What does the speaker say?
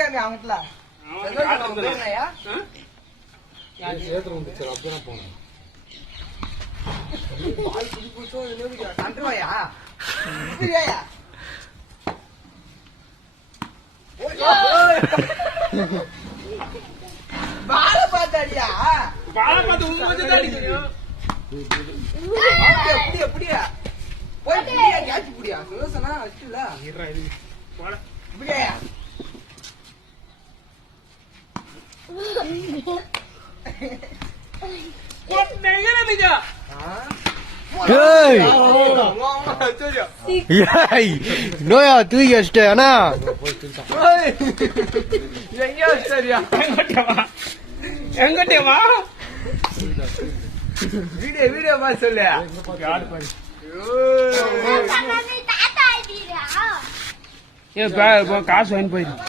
காமி அவங்கல என்னையா ஏத்துற வந்து சரி அப்படியே போறேன் பால் குடி குடிச்சோ என்ன கண்டறவையா பிரியாயா பால பாத்தாடியா பால பாத்து உங்க தாடி தெரியும் அப்படியே அப்படியே போய் புடியா கேட்ச் புடியா யோசனா வச்சுல இருடா இது போடா புடியா நெங்கன மிஜா ஏய் ஏய் நோயா தூக்கி வச்சிட்டே அண்ணா எங்க சரியா எங்கட்டே வா வீடியோ பா சொல்லு யாரு பாரு தாத்தா ஐடியா ஏ காசு வாங்கி போயிரு